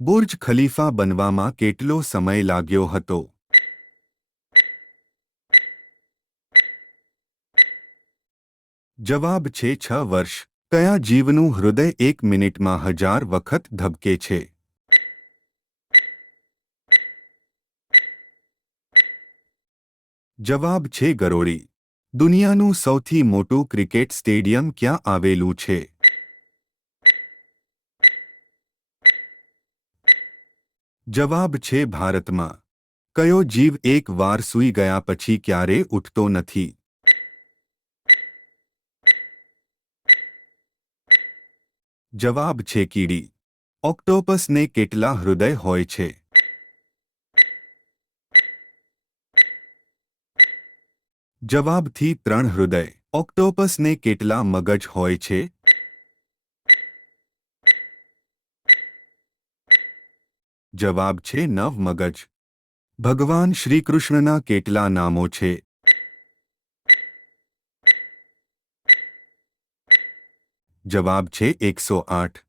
Burj Khalifa બનવામાં કેટલો સમય લાગ્યો હતો? જવાબ છે છ વર્ષ. કયા જીવનું હૃદય એક મિનિટમાં હજાર વખત ધબકે છે? જવાબ છે ગરોળી. દુનિયાનું સૌથી મોટું ક્રિકેટ સ્ટેડિયમ ક્યાં આવેલું છે? જવાબ છે ભારતમાં. કયો જીવ એક વાર સૂઈ ગયા પછી ક્યારે ઉઠતો નથી? જવાબ છે કીડી. ઓક્ટોપસને કેટલા હૃદય હોય છે? જવાબથી ત્રણ હૃદય. ઓક્ટોપસને કેટલા મગજ હોય છે? જવાબ છે નવ મગજ. ભગવાન શ્રીકૃષ્ણના કેટલા નામો છે? જવાબ છે એકસો આઠ.